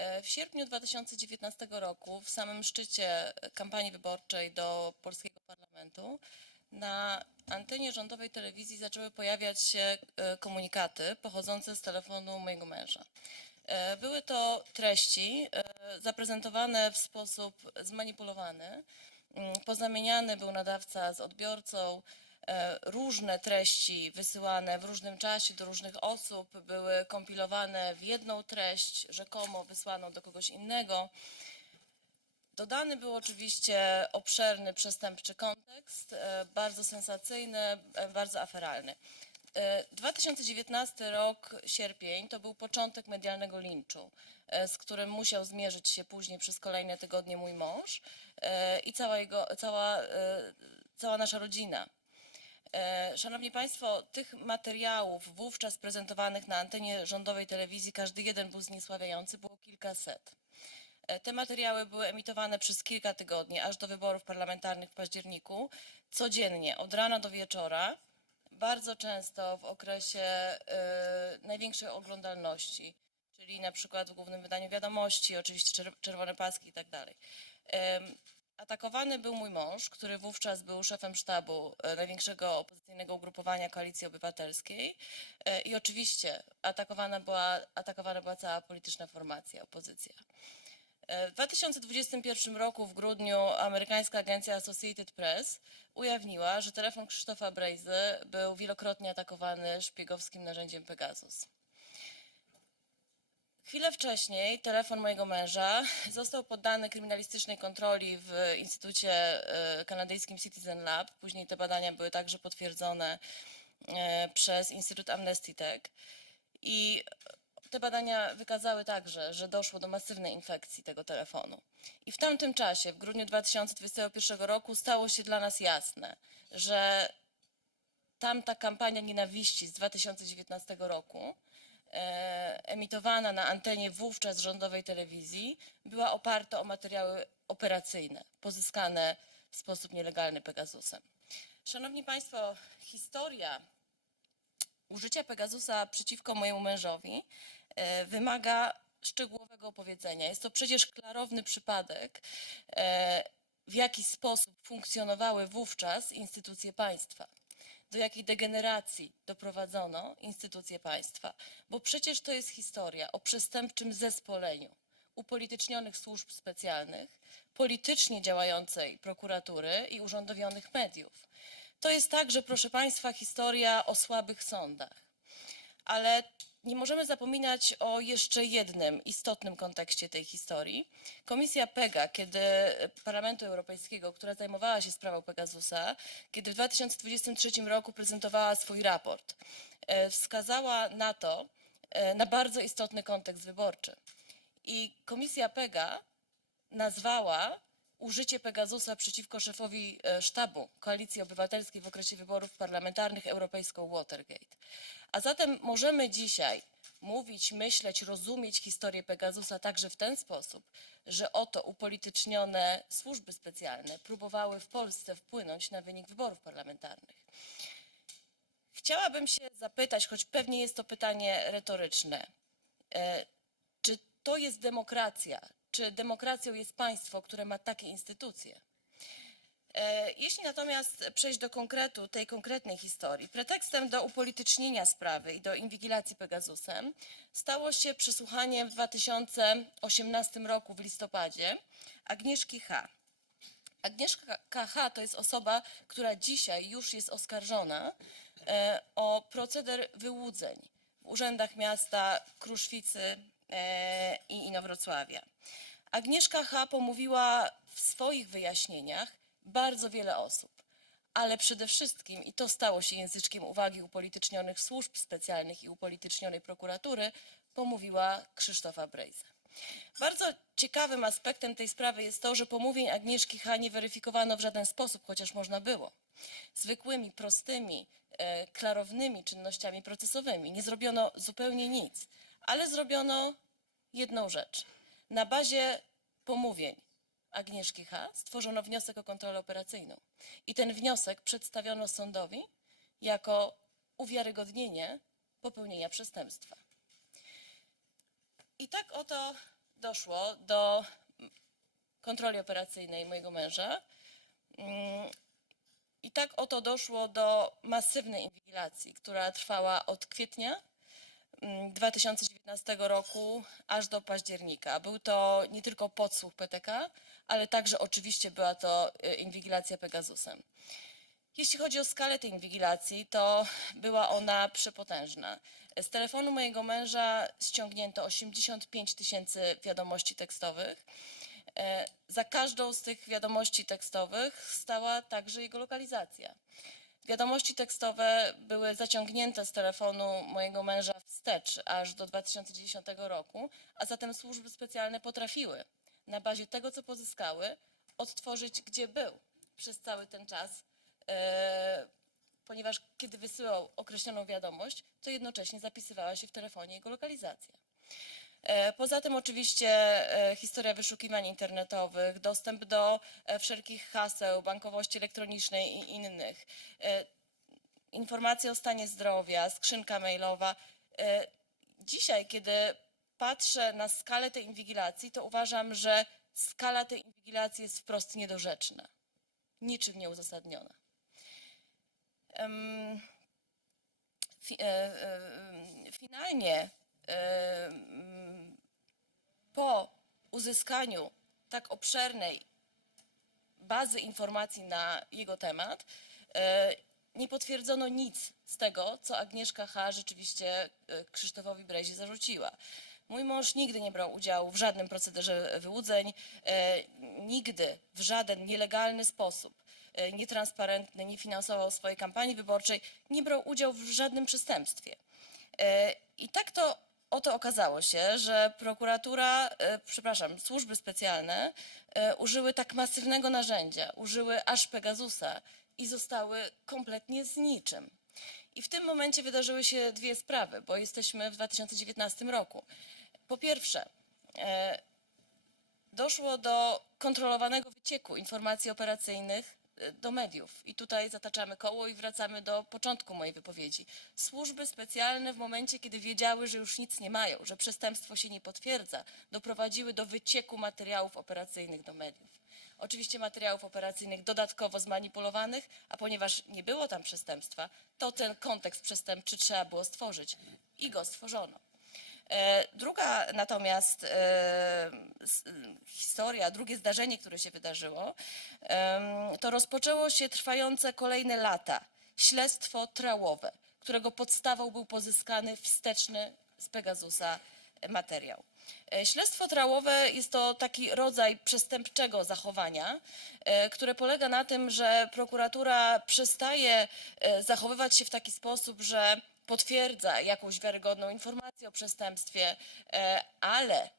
E, W sierpniu 2019 roku, w samym szczycie kampanii wyborczej do polskiego parlamentu, na antenie rządowej telewizji zaczęły pojawiać się e, komunikaty pochodzące z telefonu mojego męża. E, Były to treści e, zaprezentowane w sposób zmanipulowany. Mm, Pozamieniany był nadawca z odbiorcą. E, Różne treści wysyłane w różnym czasie do różnych osób były kompilowane w jedną treść, rzekomo wysłaną do kogoś innego. Dodany był oczywiście obszerny przestępczy kontekst, e, bardzo sensacyjny, e, bardzo aferalny. E, 2019 rok, sierpień, to był początek medialnego linczu, z którym musiał zmierzyć się później przez kolejne tygodnie mój mąż i cała, jego, cała, cała nasza rodzina. E, Szanowni Państwo, tych materiałów wówczas prezentowanych na antenie rządowej telewizji, każdy jeden był zniesławiający, było kilkaset. E, Te materiały były emitowane przez kilka tygodni, aż do wyborów parlamentarnych w październiku, codziennie, od rana do wieczora, bardzo często w okresie e, największej oglądalności, czyli na przykład w głównym wydaniu wiadomości, oczywiście czer- czerwone paski i tak dalej. Atakowany był mój mąż, który wówczas był szefem sztabu e, największego opozycyjnego ugrupowania Koalicji Obywatelskiej E, i oczywiście atakowana była, atakowana była cała polityczna formacja, opozycja. E, W 2021 roku w grudniu amerykańska agencja Associated Press ujawniła, że telefon Krzysztofa Brejzy był wielokrotnie atakowany szpiegowskim narzędziem Pegasus. Chwilę wcześniej telefon mojego męża został poddany kryminalistycznej kontroli w Instytucie e, Kanadyjskim Citizen Lab. Później te badania były także potwierdzone e, przez Instytut Amnesty Tech. I te badania wykazały także, że doszło do masywnej infekcji tego telefonu. I w tamtym czasie, w grudniu 2021 roku, stało się dla nas jasne, że tamta kampania nienawiści z 2019 roku, emitowana na antenie wówczas rządowej telewizji, była oparta o materiały operacyjne, pozyskane w sposób nielegalny Pegasusem. Szanowni Państwo, historia użycia Pegasusa przeciwko mojemu mężowi e, wymaga szczegółowego opowiedzenia. Jest to przecież klarowny przypadek, e, w jaki sposób funkcjonowały wówczas instytucje państwa. Do jakiej degeneracji doprowadzono instytucje państwa. Bo przecież to jest historia o przestępczym zespoleniu upolitycznionych służb specjalnych, politycznie działającej prokuratury i urządowionych mediów. To jest także, proszę Państwa, historia o słabych sądach. Ale nie możemy zapominać o jeszcze jednym istotnym kontekście tej historii. Komisja PEGA, kiedy Parlamentu Europejskiego, która zajmowała się sprawą Pegasusa, kiedy w 2023 roku prezentowała swój raport, e, wskazała na to, e, na bardzo istotny kontekst wyborczy. I Komisja PEGA nazwała użycie Pegasusa przeciwko szefowi e, sztabu Koalicji Obywatelskiej w okresie wyborów parlamentarnych europejską Watergate. A zatem możemy dzisiaj mówić, myśleć, rozumieć historię Pegasusa także w ten sposób, że oto upolitycznione służby specjalne próbowały w Polsce wpłynąć na wynik wyborów parlamentarnych. Chciałabym się zapytać, choć pewnie jest to pytanie retoryczne, e, czy to jest demokracja? Czy demokracją jest państwo, które ma takie instytucje? E, Jeśli natomiast przejść do konkretu tej konkretnej historii, pretekstem do upolitycznienia sprawy i do inwigilacji Pegasusem stało się przesłuchanie w 2018 roku w listopadzie Agnieszki H. Agnieszka H. to jest osoba, która dzisiaj już jest oskarżona e, o proceder wyłudzeń w urzędach miasta Kruszwicy e, i Inowrocławia. Agnieszka H. pomówiła w swoich wyjaśnieniach bardzo wiele osób, ale przede wszystkim, i to stało się języczkiem uwagi upolitycznionych służb specjalnych i upolitycznionej prokuratury, pomówiła Krzysztofa Brejza. Bardzo ciekawym aspektem tej sprawy jest to, że pomówień Agnieszki H. nie weryfikowano w żaden sposób, chociaż można było. Zwykłymi, prostymi, e, klarownymi czynnościami procesowymi nie zrobiono zupełnie nic, ale zrobiono jedną rzecz. Na bazie pomówień Agnieszki H. stworzono wniosek o kontrolę operacyjną. I ten wniosek przedstawiono sądowi jako uwiarygodnienie popełnienia przestępstwa. I tak oto doszło do kontroli operacyjnej mojego męża. Mm, I tak oto doszło do masywnej inwigilacji, która trwała od kwietnia mm, 2019 roku aż do października. Był to nie tylko podsłuch PTK, ale także oczywiście była to y, inwigilacja Pegasusem. Jeśli chodzi o skalę tej inwigilacji, to była ona przepotężna. Z telefonu mojego męża ściągnięto 85 tysięcy wiadomości tekstowych. E, Za każdą z tych wiadomości tekstowych stała także jego lokalizacja. Wiadomości tekstowe były zaciągnięte z telefonu mojego męża wstecz aż do 2010 roku, a zatem służby specjalne potrafiły na bazie tego, co pozyskały, odtworzyć, gdzie był przez cały ten czas, e, ponieważ kiedy wysyłał określoną wiadomość, to jednocześnie zapisywała się w telefonie jego lokalizacja. E, Poza tym oczywiście e, historia wyszukiwań internetowych, dostęp do wszelkich haseł, bankowości elektronicznej i innych, informacje o stanie zdrowia, skrzynka mailowa. Dzisiaj, kiedy patrzę na skalę tej inwigilacji, to uważam, że skala tej inwigilacji jest wprost niedorzeczna, niczym nieuzasadniona. E, e, finalnie e, po uzyskaniu tak obszernej bazy informacji na jego temat nie potwierdzono nic z tego, co Agnieszka H. rzeczywiście Krzysztofowi Brezie zarzuciła. Mój mąż nigdy nie brał udziału w żadnym procederze wyłudzeń, e, nigdy w żaden nielegalny sposób, e, nietransparentny, nie finansował swojej kampanii wyborczej, nie brał udziału w żadnym przestępstwie. E, I tak to oto okazało się, że prokuratura, przepraszam, służby specjalne użyły tak masywnego narzędzia, użyły aż Pegasusa i zostały kompletnie z niczym. I w tym momencie wydarzyły się dwie sprawy, bo jesteśmy w 2019 roku. Po pierwsze, e, doszło do kontrolowanego wycieku informacji operacyjnych e, do mediów. I tutaj zataczamy koło i wracamy do początku mojej wypowiedzi. Służby specjalne w momencie, kiedy wiedziały, że już nic nie mają, że przestępstwo się nie potwierdza, doprowadziły do wycieku materiałów operacyjnych do mediów. Oczywiście materiałów operacyjnych dodatkowo zmanipulowanych, a ponieważ nie było tam przestępstwa, to ten kontekst przestępczy trzeba było stworzyć i go stworzono. E, Druga natomiast e, historia, drugie zdarzenie, które się wydarzyło, to rozpoczęło się trwające kolejne lata śledztwo trałowe, którego podstawą był pozyskany wsteczny z Pegasusa materiał. E, Śledztwo trałowe jest to taki rodzaj przestępczego zachowania, które polega na tym, że prokuratura przestaje zachowywać się w taki sposób, że potwierdza jakąś wiarygodną informację o przestępstwie, e, ale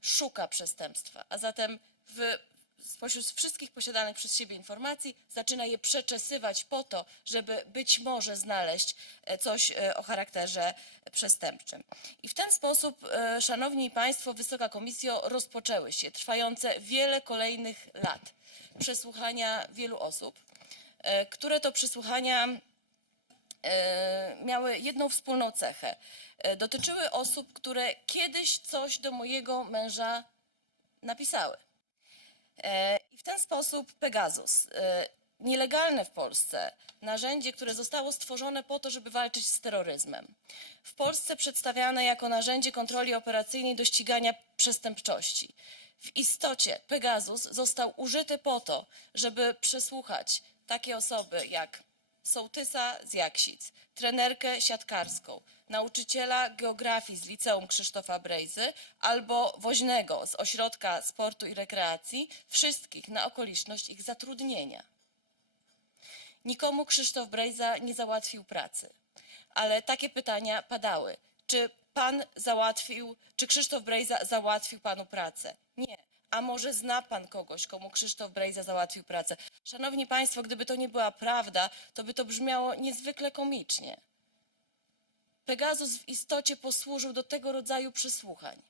szuka przestępstwa, a zatem w, spośród wszystkich posiadanych przez siebie informacji zaczyna je przeczesywać po to, żeby być może znaleźć e, coś e, o charakterze przestępczym. I w ten sposób, Szanowni Państwo, Wysoka Komisjo, rozpoczęły się trwające wiele kolejnych lat przesłuchania wielu osób, które to przesłuchania miały jedną wspólną cechę. E, Dotyczyły osób, które kiedyś coś do mojego męża napisały. E, I w ten sposób Pegasus, e, nielegalne w Polsce narzędzie, które zostało stworzone po to, żeby walczyć z terroryzmem. W Polsce przedstawiane jako narzędzie kontroli operacyjnej do ścigania przestępczości. W istocie Pegasus został użyty po to, żeby przesłuchać takie osoby jak sołtysa z Jaksic, trenerkę siatkarską, nauczyciela geografii z liceum Krzysztofa Brejzy albo woźnego z ośrodka sportu i rekreacji, wszystkich na okoliczność ich zatrudnienia. Nikomu Krzysztof Brejza nie załatwił pracy, ale takie pytania padały. Czy pan załatwił, czy Krzysztof Brejza załatwił panu pracę? Nie. A może zna pan kogoś, komu Krzysztof Brejza załatwił pracę? Szanowni Państwo, gdyby to nie była prawda, to by to brzmiało niezwykle komicznie. Pegasus w istocie posłużył do tego rodzaju przesłuchań.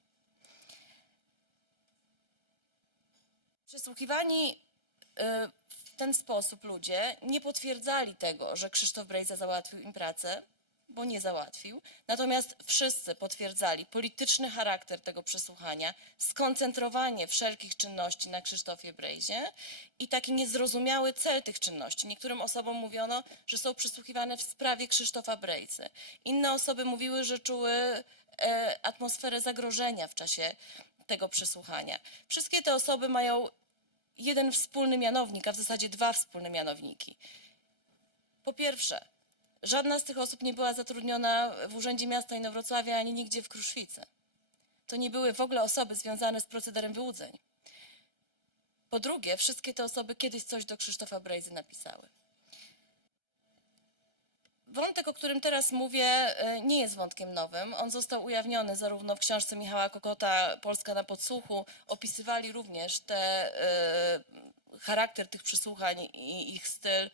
Przesłuchiwani y, w ten sposób ludzie nie potwierdzali tego, że Krzysztof Brejza załatwił im pracę, bo nie załatwił. Natomiast wszyscy potwierdzali polityczny charakter tego przesłuchania, skoncentrowanie wszelkich czynności na Krzysztofie Brejzie i taki niezrozumiały cel tych czynności. Niektórym osobom mówiono, że są przesłuchiwane w sprawie Krzysztofa Brejzy. Inne osoby mówiły, że czuły e, atmosferę zagrożenia w czasie tego przesłuchania. Wszystkie te osoby mają jeden wspólny mianownik, a w zasadzie dwa wspólne mianowniki. Po pierwsze, żadna z tych osób nie była zatrudniona w Urzędzie Miasta Inowrocławia ani nigdzie w Kruszwicy. To nie były w ogóle osoby związane z procederem wyłudzeń. Po drugie, wszystkie te osoby kiedyś coś do Krzysztofa Brejzy napisały. Wątek, o którym teraz mówię, e, nie jest wątkiem nowym. On został ujawniony zarówno w książce Michała Kokota Polska na podsłuchu. Opisywali również te, e, charakter tych przesłuchań i ich styl.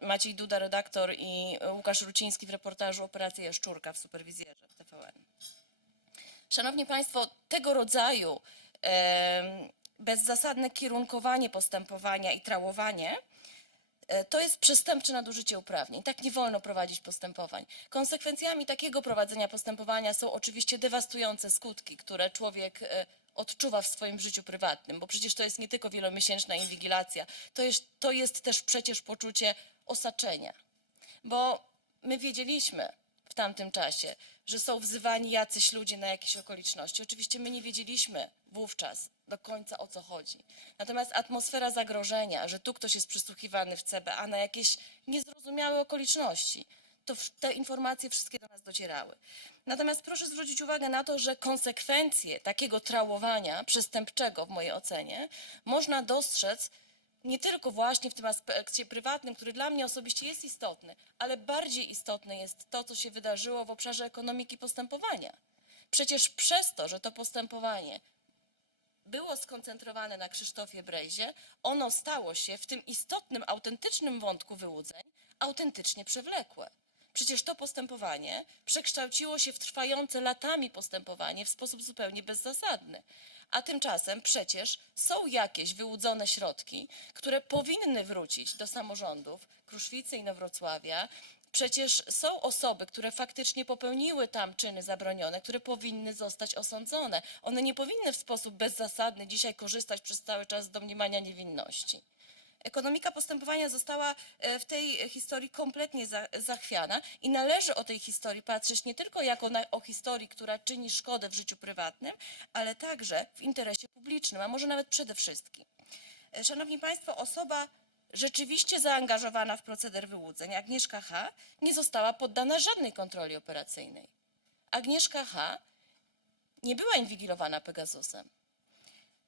Maciej Duda, redaktor i Łukasz Ruciński w reportażu Operacja Jaszczurka w Superwizjerze w TVN. Szanowni Państwo, tego rodzaju bezzasadne kierunkowanie postępowania i trałowanie E, To jest przestępcze nadużycie uprawnień. Tak nie wolno prowadzić postępowań. Konsekwencjami takiego prowadzenia postępowania są oczywiście dewastujące skutki, które człowiek e, odczuwa w swoim życiu prywatnym, bo przecież to jest nie tylko wielomiesięczna inwigilacja, to jest, to jest też przecież poczucie osaczenia. Bo my wiedzieliśmy w tamtym czasie, że są wzywani jacyś ludzie na jakieś okoliczności. Oczywiście my nie wiedzieliśmy wówczas do końca o co chodzi. Natomiast atmosfera zagrożenia, że tu ktoś jest przesłuchiwany w CBA na jakieś niezrozumiałe okoliczności, to te informacje wszystkie do nas docierały. Natomiast proszę zwrócić uwagę na to, że konsekwencje takiego trałowania przestępczego w mojej ocenie można dostrzec nie tylko właśnie w tym aspekcie prywatnym, który dla mnie osobiście jest istotny, ale bardziej istotne jest to, co się wydarzyło w obszarze ekonomiki postępowania. Przecież przez to, że to postępowanie było skoncentrowane na Krzysztofie Brejzie, ono stało się w tym istotnym, autentycznym wątku wyłudzeń autentycznie przewlekłe. Przecież to postępowanie przekształciło się w trwające latami postępowanie w sposób zupełnie bezzasadny. A tymczasem przecież są jakieś wyłudzone środki, które powinny wrócić do samorządów Kruszwicy i Nowrocławia. Przecież są osoby, które faktycznie popełniły tam czyny zabronione, które powinny zostać osądzone. One nie powinny w sposób bezzasadny dzisiaj korzystać przez cały czas z domniemania niewinności. Ekonomika postępowania została e, w tej historii kompletnie za- zachwiana i należy o tej historii patrzeć nie tylko jako na, o historii, która czyni szkodę w życiu prywatnym, ale także w interesie publicznym, a może nawet przede wszystkim. E, Szanowni Państwo, osoba rzeczywiście zaangażowana w proceder wyłudzeń, Agnieszka H., nie została poddana żadnej kontroli operacyjnej. Agnieszka H. nie była inwigilowana Pegasusem.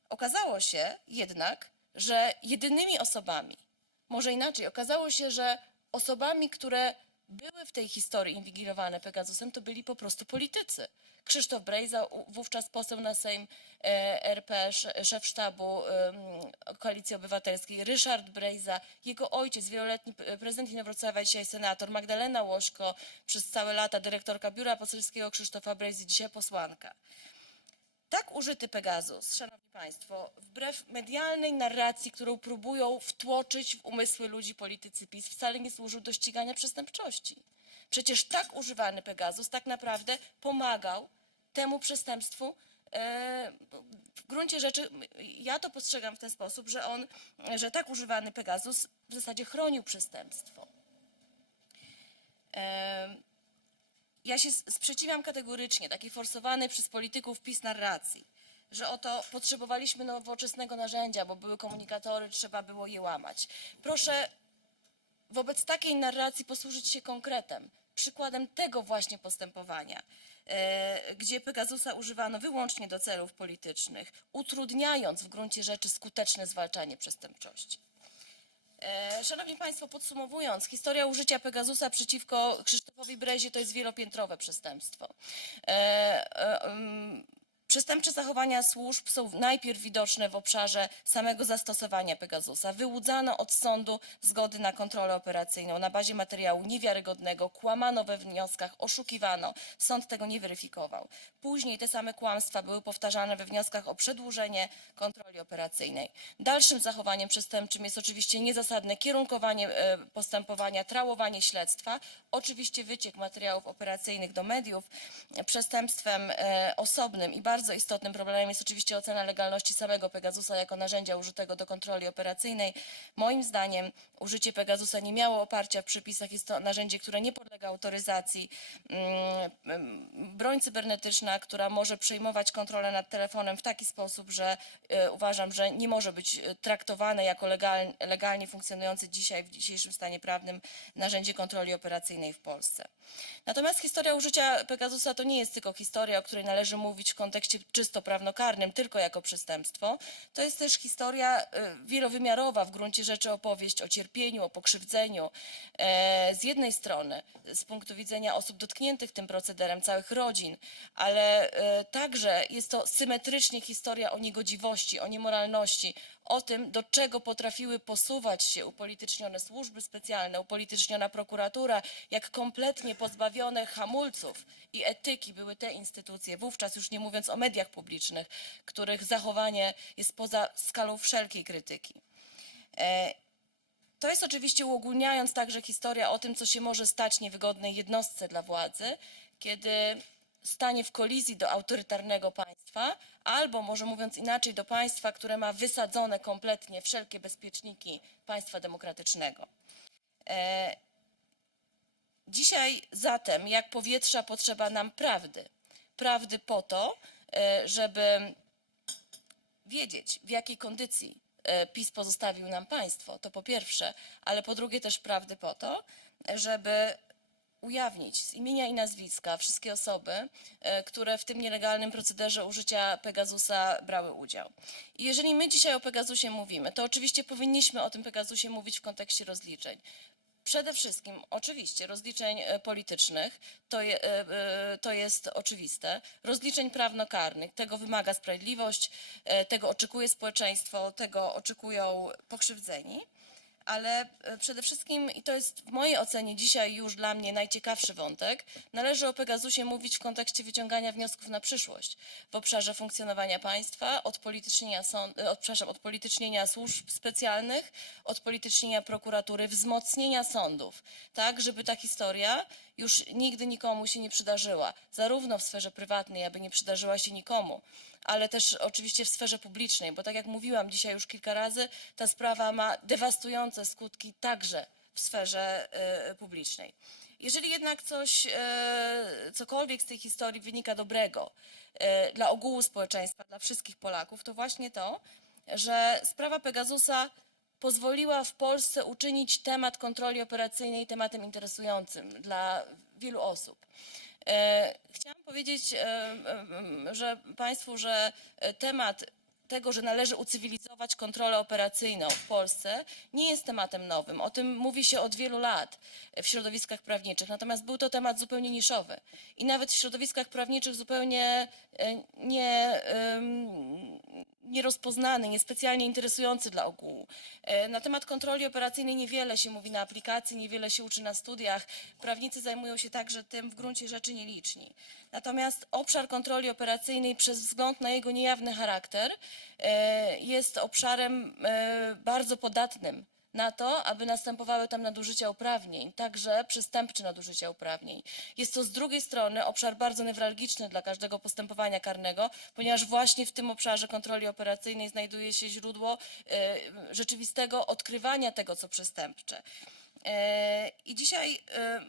Okazało się jednak, że jedynymi osobami, może inaczej, okazało się, że osobami, które były w tej historii inwigilowane Pegasusem, to byli po prostu politycy. Krzysztof Brejza, wówczas poseł na Sejm e, RP, sz- szef sztabu Koalicji Obywatelskiej, Ryszard Brejza, jego ojciec, wieloletni prezydent Inowrocławia, dzisiaj senator, Magdalena Łośko, przez całe lata dyrektorka Biura Poselskiego Krzysztofa Brejzy, dzisiaj posłanka. Tak użyty Pegasus, szanowni państwo, wbrew medialnej narracji, którą próbują wtłoczyć w umysły ludzi politycy PiS, wcale nie służył do ścigania przestępczości. Przecież tak używany Pegasus tak naprawdę pomagał temu przestępstwu. e, W gruncie rzeczy ja to postrzegam w ten sposób, że on, że tak używany Pegasus w zasadzie chronił przestępstwo. Ja się sprzeciwiam kategorycznie takiej forsowanej przez polityków PiS narracji, że oto potrzebowaliśmy nowoczesnego narzędzia, bo były komunikatory, trzeba było je łamać. Proszę wobec takiej narracji posłużyć się konkretem, przykładem tego właśnie postępowania, e, gdzie Pegasusa używano wyłącznie do celów politycznych, utrudniając w gruncie rzeczy skuteczne zwalczanie przestępczości. E, Szanowni Państwo, podsumowując, historia użycia Pegasusa przeciwko Krzysztofowi Brezie to jest wielopiętrowe przestępstwo. Przestępcze zachowania służb są najpierw widoczne w obszarze samego zastosowania Pegasusa. Wyłudzano od sądu zgody na kontrolę operacyjną na bazie materiału niewiarygodnego, kłamano we wnioskach, oszukiwano. Sąd tego nie weryfikował. Później te same kłamstwa były powtarzane we wnioskach o przedłużenie kontroli operacyjnej. Dalszym zachowaniem przestępczym jest oczywiście niezasadne kierunkowanie e, postępowania, trałowanie śledztwa, oczywiście wyciek materiałów operacyjnych do mediów. Przestępstwem e, osobnym i bardzo istotnym problemem jest oczywiście ocena legalności samego Pegasusa jako narzędzia użytego do kontroli operacyjnej. Moim zdaniem użycie Pegasusa nie miało oparcia w przepisach, jest to narzędzie, które nie podlega autoryzacji. Mm, Broń cybernetyczna, która może przejmować kontrolę nad telefonem w taki sposób, że e, uważam, że nie może być e, traktowane jako legal, legalnie funkcjonujący dzisiaj w dzisiejszym stanie prawnym narzędzie kontroli operacyjnej w Polsce. Natomiast historia użycia Pegasusa to nie jest tylko historia, o której należy mówić w kontekście czysto prawnokarnym, tylko jako przestępstwo. To jest też historia e, wielowymiarowa, w gruncie rzeczy opowieść o cierpieniu, o pokrzywdzeniu. E, Z jednej strony z punktu widzenia osób dotkniętych tym procederem, całych rodzin, ale e, także jest to symetrycznie historia o niegodziwości, o niemoralności, o tym, do czego potrafiły posuwać się upolitycznione służby specjalne, upolityczniona prokuratura, jak kompletnie pozbawione hamulców i etyki były te instytucje, wówczas już nie mówiąc o mediach publicznych, których zachowanie jest poza skalą wszelkiej krytyki. E, To jest oczywiście uogólniając także historia o tym, co się może stać niewygodnej jednostce dla władzy, kiedy stanie w kolizji do autorytarnego państwa, albo może mówiąc inaczej, do państwa, które ma wysadzone kompletnie wszelkie bezpieczniki państwa demokratycznego. E, Dzisiaj zatem, jak powietrza, potrzeba nam prawdy. Prawdy po to, żeby wiedzieć, w jakiej kondycji e, PiS pozostawił nam państwo, to po pierwsze, ale po drugie też prawdy po to, żeby ujawnić z imienia i nazwiska wszystkie osoby, e, które w tym nielegalnym procederze użycia Pegasusa brały udział. I jeżeli my dzisiaj o Pegasusie mówimy, to oczywiście powinniśmy o tym Pegasusie mówić w kontekście rozliczeń. Przede wszystkim, oczywiście, rozliczeń e, politycznych, to, je, e, e, to jest oczywiste. Rozliczeń prawnokarnych, tego wymaga sprawiedliwość, tego oczekuje społeczeństwo, tego oczekują pokrzywdzeni. Ale e, przede wszystkim, i to jest w mojej ocenie dzisiaj już dla mnie najciekawszy wątek, należy o Pegasusie mówić w kontekście wyciągania wniosków na przyszłość w obszarze funkcjonowania państwa, odpolitycznienia, e, od, odpolitycznienia służb specjalnych, odpolitycznienia prokuratury, wzmocnienia sądów, tak, żeby ta historia już nigdy nikomu się nie przydarzyła, zarówno w sferze prywatnej, aby nie przydarzyła się nikomu, ale też oczywiście w sferze publicznej, bo tak jak mówiłam dzisiaj już kilka razy, ta sprawa ma dewastujące skutki także w sferze e, publicznej. Jeżeli jednak coś, e, cokolwiek z tej historii wynika dobrego e, dla ogółu społeczeństwa, dla wszystkich Polaków, to właśnie to, że sprawa Pegasusa pozwoliła w Polsce uczynić temat kontroli operacyjnej tematem interesującym dla wielu osób. E, Chciałam powiedzieć e, e, że Państwu, że temat tego, że należy ucywilizować kontrolę operacyjną w Polsce, nie jest tematem nowym. O tym mówi się od wielu lat w środowiskach prawniczych. Natomiast był to temat zupełnie niszowy. I nawet w środowiskach prawniczych zupełnie nie, nierozpoznany, niespecjalnie interesujący dla ogółu. E, Na temat kontroli operacyjnej niewiele się mówi na aplikacji, niewiele się uczy na studiach. Prawnicy zajmują się także tym w gruncie rzeczy nieliczni. Natomiast obszar kontroli operacyjnej przez wzgląd na jego niejawny charakter e, jest obszarem e, bardzo podatnym na to, aby następowały tam nadużycia uprawnień, także przestępcze nadużycia uprawnień. Jest to z drugiej strony obszar bardzo newralgiczny dla każdego postępowania karnego, ponieważ właśnie w tym obszarze kontroli operacyjnej znajduje się źródło e, rzeczywistego odkrywania tego, co przestępcze. E, I dzisiaj e,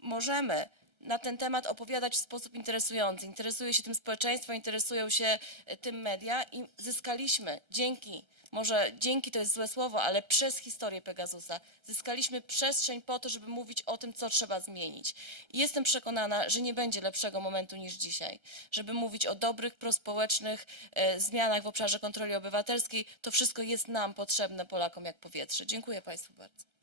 możemy na ten temat opowiadać w sposób interesujący. Interesuje się tym społeczeństwo, interesują się e, tym media i zyskaliśmy dzięki, może dzięki to jest złe słowo, ale przez historię Pegasusa zyskaliśmy przestrzeń po to, żeby mówić o tym, co trzeba zmienić. I jestem przekonana, że nie będzie lepszego momentu niż dzisiaj, żeby mówić o dobrych, prospołecznych e, zmianach w obszarze kontroli obywatelskiej. To wszystko jest nam potrzebne, Polakom, jak powietrze. Dziękuję Państwu bardzo.